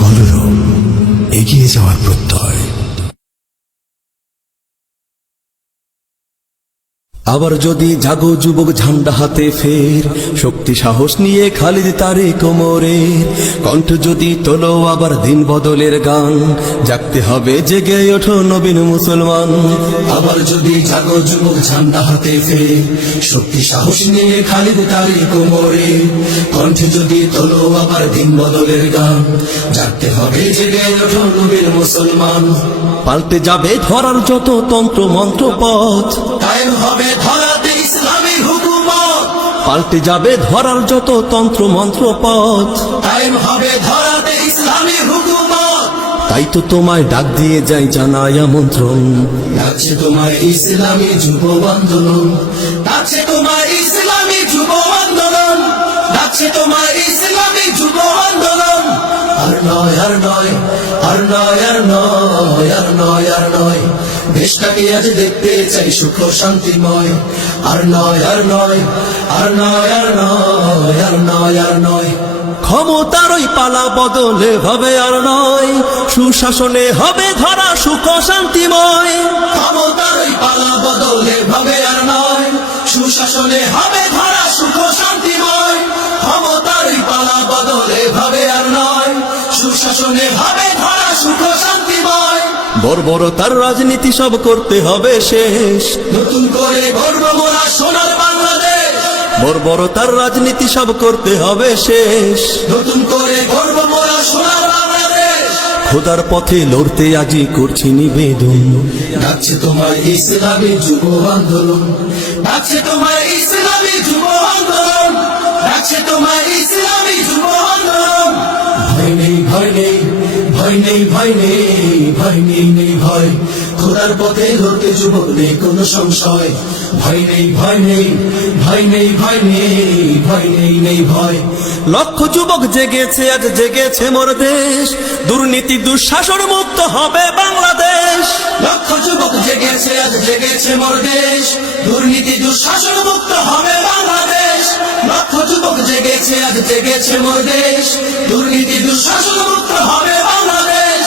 কলরব, এগিয়ে যাওয়ার প্রত্যয়। আবার যদি জাগো যুবক ঝান্ডা হাতে ফের, শক্তি সাহস নিয়ে খালিদ তারে কোমরের, কণ্ঠ যদি তোলো আবার দিন বদলের গান, জাগতে হবে জেগে ওঠো নবীন মুসলমান। আবার যদি জাগো যুবক ঝান্ডা হাতে ফের, শক্তি সাহস নিয়ে খালিদ তারে কোমরে, কণ্ঠে যদি তোলো আবার দিন বদলের গান, জাগতে হবে জেগে ওঠো নবীন মুসলমান। পাল্টে যাবে ধরার যত তন্ত্র মন্ত্র পথ, কায়েম হবে ধরাতে ইসলামী হুকুমত। পাল্টে যাবে ধরার যত তন্ত্র মন্ত্র পথ, কায়েম হবে ধরাতে ইসলামী হুকুমত। তাই তো তোমায় ডাক দিয়ে যাই জানাই আমন্ত্রণ। ডাকছে তোমার ইসলামী যুব আন্দোলন, ডাকছে তোমার ইসলামী যুব আন্দোলন, ডাকছে তোমার ইসলামী যুব আন্দোলন। আর নয় আর নয় আর নয় আর নয় আর নয় আর নয়, দেশটাকে আজ দেখতে চাই সুখ শান্তিময়। আর নয় আর নয় আর নয় আর নয় আর নয় আর নয়, ক্ষমতার ওই পালা বদলে হবে আর নয়, সুশাসনে হবে ধরা সুখ শান্তিময়। ক্ষমতার ওই পালা বদলে ভাবে আর নয়, সুশাসনে হবে ধরা সুখ শান্তিময়। ক্ষমতার ওই পালা বদলে ভাবে আর নয়, সুশাসনে হবে ধরা সুখ শান্তিময়। বর্বরতার রাজনীতি সব করতে হবে শেষ, নতুন করে গর্ব মোরা সোনার বাংলাদেশ। বর্বরতার রাজনীতি সব করতে হবে শেষ, নতুন করে গর্ব মোরা সোনার বাংলাদেশ। খোদার পথে লড়তে আজই করছি নিবেদন। ডাকছে তোমার ইসলামী যুব আন্দোলন, ডাকছে তোমার ইসলামী যুব আন্দোলন, ডাকছে তোমার ইসলামী যুব আন্দোলন। ভয় নেই ভয় নেই ভয় নেই ভয় নেই ভয় নেই নেই ভয়, খোদার পথে লড়তে যুবক নেই কোনো সংশয়। ভয় নেই ভয় নেই ভয় নেই ভয় নেই ভয় নেই নেই ভয়। লক্ষ যুবক জেগেছে আজ জেগেছে মোর দেশ, দুর্নীতি দুঃশাসন মুক্ত হবে বাংলাদেশ। লক্ষ যুবক জেগেছে আজ জেগেছে মোর দেশ, দুর্নীতি দুঃশাসন মুক্ত হবে বাংলাদেশ। লক্ষ যুবক জেগেছে আজ জেগেছে মোর দেশ, দুর্নীতি দুঃশাসন মুক্ত হবে বাংলাদেশ।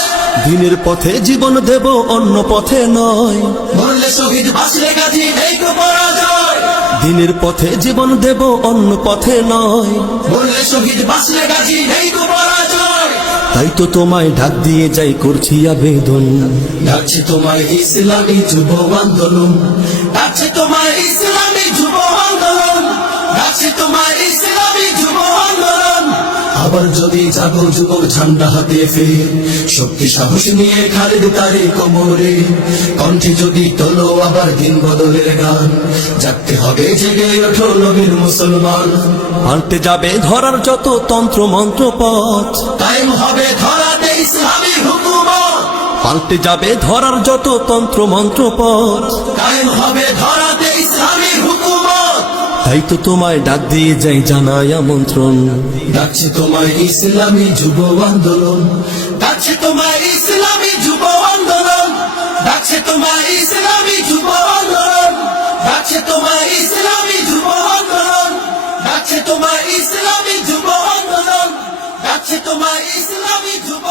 দিনের পথে জীবন দেব অন্য পথে নয়, মরলে শহীদ বাঁচলে গাজী নেই তো পরাজয়। দিনের পথে জীবন দেব অন্য পথে নয়, মরলে শহীদ বাঁচলে গাজী নেই তো পরাজয়। তাই তো তোমায় ডাক দিয়ে যাই করছি আবেদন। ডাকছে তোমার ইসলামী যুব আন্দোলন, ডাকছে তোমার ইসলামী যুব আন্দোলন, ডাকছে তোমার ইসলামী যুব আন্দোলন। আবার যদি জাগো যুবক ঝান্ডা হাতে ফের, শক্তি সাহস নিয়ে খালিদ তারে কোমরে, কণ্ঠে যদি তোলো আবার দিন বদলের গান, জাগতে হবে জেগে ওঠো নবীর মুসলমান। পাল্টে যাবে ধরার যত তন্ত্র মন্ত্র পথ, কায়েম হবে ধরাতে ইসলামী হুকুমত। পাল্টে যাবে ধরার যত তন্ত্র মন্ত্র পথ, কায়েম হবে ধরাতে ইসলামী হুকুমত। তাই তো তোমায় ডাক দিয়ে যাই জানাই আমন্ত্রণ। ডাকছে তোমার ইসলামী যুব আন্দোলন, ডাকছে তোমার ইসলামী যুব আন্দোলন, ডাকছে তোমার ইসলামী যুব আন্দোলন, ডাকছে তোমার ইসলামী যুব আন্দোলন, ডাকছে তোমার ইসলামী যুব আন্দোলন, ডাকছে তোমার ইসলামী যুব